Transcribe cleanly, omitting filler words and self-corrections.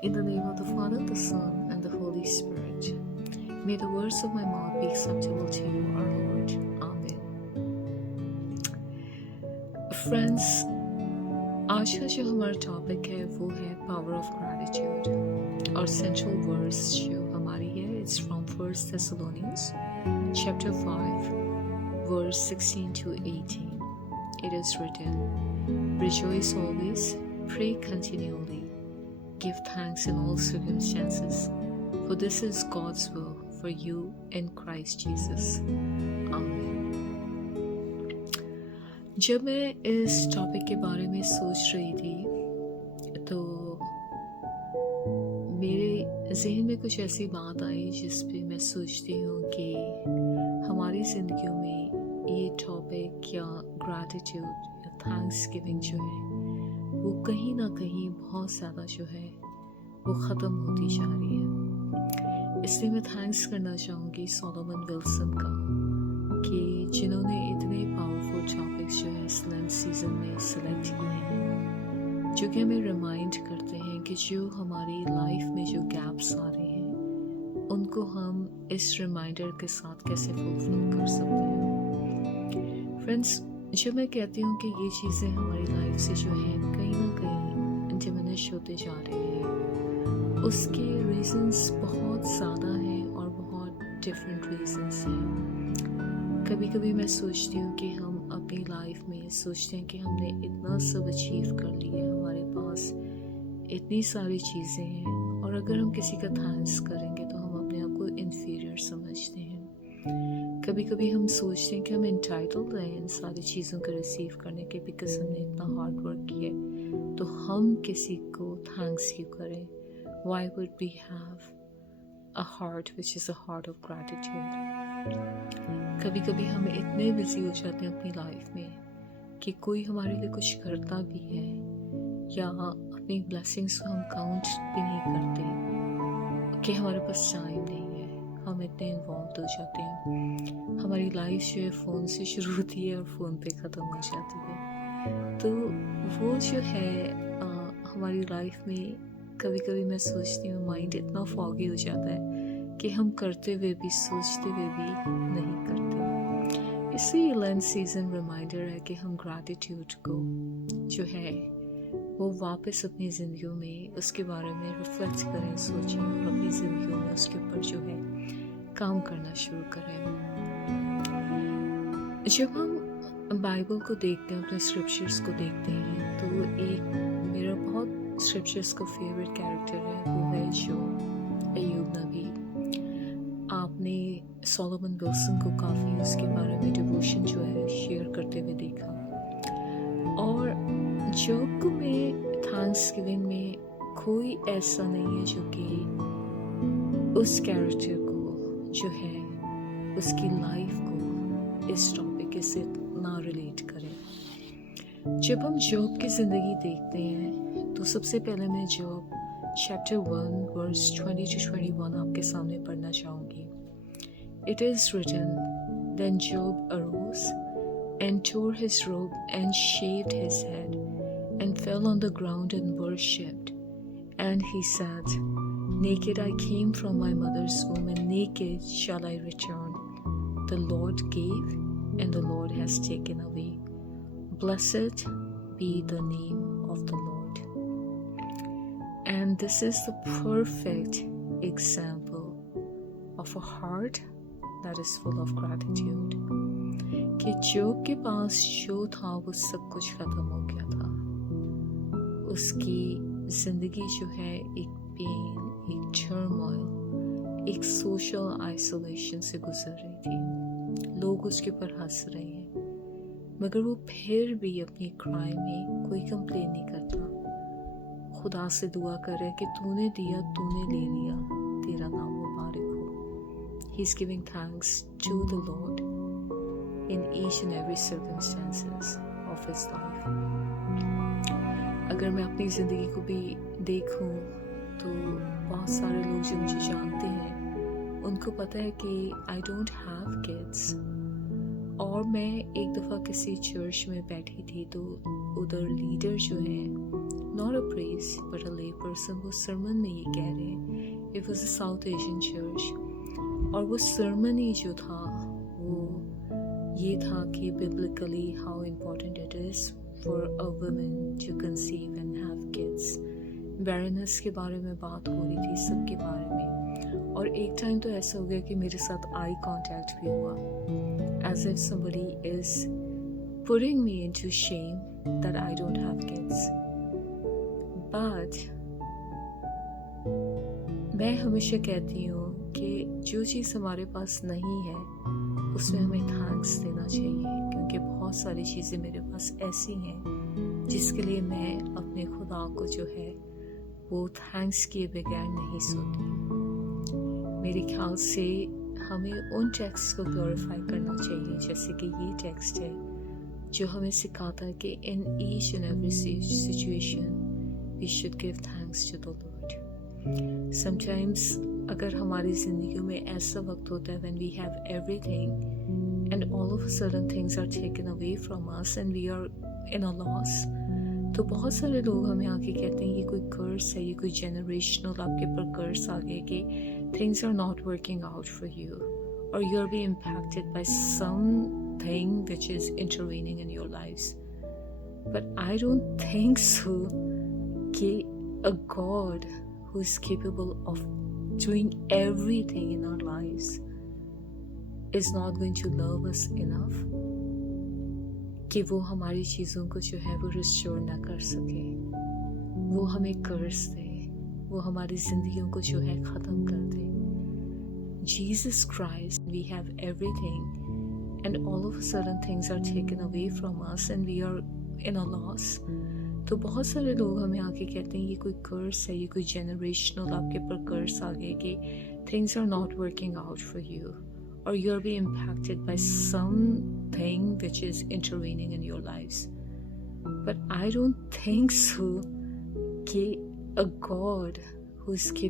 In the name of the Father, the Son, and the Holy Spirit. May the words of my mouth be acceptable to you, our Lord. Amen. Friends, आज का जो हमारा topic है वो है power of gratitude और central verse जो हमारी है it's from 1 Thessalonians chapter 5 verse 16 to 18. It is written, rejoice always, pray continually, give thanks in all circumstances, for this is God's will for you in Christ Jesus. Amen. जब मैं इस topic के बारे में सोच रही थी तो मेरे जहन में कुछ ऐसी बात आई जिस पे मैं सोचती हूँ कि हमारी ज़िंदगियों में ये टॉपिक या ग्रैटिट्यूड या थैंक्स गिविंग जो है वो कहीं ना कहीं बहुत ज़्यादा जो है वो ख़त्म होती जा रही है। इसलिए मैं थैंक्स करना चाहूँगी सोलोमन विल्सन का कि जिन्होंने इतने पावरफुल टॉपिक्स जो है इस लेंट सीजन में सिलेक्ट किए हैं जो कि हमें रिमाइंड करते हैं कि जो हमारी लाइफ में जो गैप्स आ रहे हैं उनको हम इस रिमाइंडर के साथ कैसे फुलफिल कर सकते हैं। फ्रेंड्स, जब मैं कहती हूँ कि ये चीज़ें हमारी लाइफ से जो है कहीं ना कहीं डिमिनिश होते जा रहे हैं उसके रीजंस बहुत ज़्यादा हैं और बहुत डिफरेंट रीजंस हैं। कभी कभी मैं सोचती हूँ कि हम अपनी लाइफ में सोचते हैं कि हमने इतना सब अचीव कर लिया है, हमारे पास इतनी सारी चीज़ें हैं और अगर हम किसी का थैंक्स करेंगे तो हम अपने आप को इन्फीरियर समझते हैं। कभी कभी हम सोचते हैं कि हम एंटाइटल्ड हैं इन सारी चीज़ों को रिसीव करने के बिकॉज हमने इतना हार्ड वर्क किया है, तो हम किसी को थैंक्स क्यों करें? Why would we have a heart which is a heart of gratitude? कभी कभी हम इतने बिजी हो जाते हैं अपनी लाइफ में कि कोई हमारे लिए कुछ करता भी है या अपनी ब्लेसिंग्स को हम काउंट भी नहीं करते कि हमारे पास टाइम नहीं है। हम इतने इन्वॉल्व हो जाते हैं, हमारी लाइफ जो है फ़ोन से शुरू होती है और फ़ोन पे ख़त्म हो जाती है। तो वो जो है हमारी लाइफ में कभी कभी मैं सोचती हूँ माइंड इतना फॉगी हो जाता है कि हम करते हुए भी सोचते हुए भी नहीं करते। इसलिए लेंट सीजन रिमाइंडर है कि हम ग्रैटिट्यूड को जो है वो वापस अपनी ज़िंदगियों में उसके बारे में रिफ्लेक्ट करें, सोचें और अपनी ज़िंदगियों में उसके ऊपर जो है काम करना शुरू करें। जब हम बाइबल को देखते हैं, अपने स्क्रिप्चर्स को देखते हैं, तो एक मेरा बहुत स्क्रिप्चर्स का फेवरेट कैरेक्टर है वो है जोब, अय्यूब नबी। आपने सोलोमन विल्सन को काफ़ी उसके बारे में डिवोशन जो है शेयर करते हुए देखा और जोब को मैं थैंक्स गिविंग में कोई ऐसा नहीं है जो कि उस कैरेक्टर को जो है उसकी लाइफ को इस टॉपिक से ना रिलेट करे। जब हम जोब की ज़िंदगी देखते हैं तो सबसे पहले मैं जोब चैप्टर 1 वर्स 20 to 21 आपके सामने पढ़ना चाहूँगी। It is written, then Job arose and tore his robe and shaved his head and fell on the ground and worshipped. And he said, naked I came from my mother's womb and naked shall I return. The Lord gave and the Lord has taken away. Blessed be the name of the Lord. And this is the perfect example of a heart that is full of gratitude. कि जोब के पास जो था वो सब कुछ खत्म हो गया था। उसकी जिंदगी जो है एक पेन, एक टर्मोइल, एक सोशल आइसोलेशन से गुजर रही थी। लोग उसके ऊपर हंस रहे हैं मगर वो फिर भी अपनी क्राइम में कोई कंप्लेन नहीं करता। खुदा से दुआ कर रहे कि तूने दिया, तूने ले लिया, तेरा नाम मुबारक हो। He is giving thanks to the Lord in each and every circumstances of his life. अगर मैं अपनी ज़िंदगी को भी देखूं तो बहुत सारे लोग जो मुझे जानते हैं उनको पता है कि I don't have kids और मैं एक दफ़ा किसी चर्च में बैठी थी तो उधर लीडर जो है not a priest but a lay person, वो sermon में ये कह रहे हैं. It was a South Asian church. और वो sermon ही जो था वो ये था कि biblically how important it is for a woman to conceive and have kids. Barrenness के बारे में बात हो रही थी, सब के बारे में. और एक टाइम तो ऐसा हो गया कि मेरे साथ आई कांटेक्ट भी हुआ, as if somebody is putting me into shame that I don't have kids. But मैं हमेशा कहती हूँ कि जो चीज़ हमारे पास नहीं है उसमें हमें थैंक्स देना चाहिए, क्योंकि बहुत सारी चीज़ें मेरे पास ऐसी हैं जिसके लिए मैं अपने खुदा को जो है वो थैंक्स किए बगैर नहीं सोती. मेरे ख्याल से हमें उन टेक्स्ट को ग्लोरीफाई करना चाहिए, जैसे कि ये टेक्स्ट है जो हमें सिखाता है कि in each and every situation we should give thanks to the Lord. Sometimes अगर हमारी ज़िंदगियों में ऐसा वक्त होता है when we have everything and all of a sudden things are taken away from us and we are in a loss, तो बहुत सारे लोग हमें आके कहते हैं ये कोई कर्स है, ये कोई जनरेशनल आपके पर कर्स आ गए कि things are not working out for you or you're being impacted by something which is intervening in your lives. But I don't think so कि a God who is capable of doing everything in our lives is not going to love us enough कि वो हमारी चीज़ों को जो है वो restore ना कर सके, वो हमें कर्स दे, वो हमारी जिंदगियों को जो है ख़त्म कर दे. Jesus Christ, we have everything and all of a sudden things are taken away from us and we are in a loss. तो बहुत सारे लोग हमें आके कहते हैं ये कोई कर्स है, ये कोई जनरेशनल आपके पर कर्स आ गए कि things are not working out for you or you're being impacted by something which is intervening in your lives. But I don't think so कि a God who is capable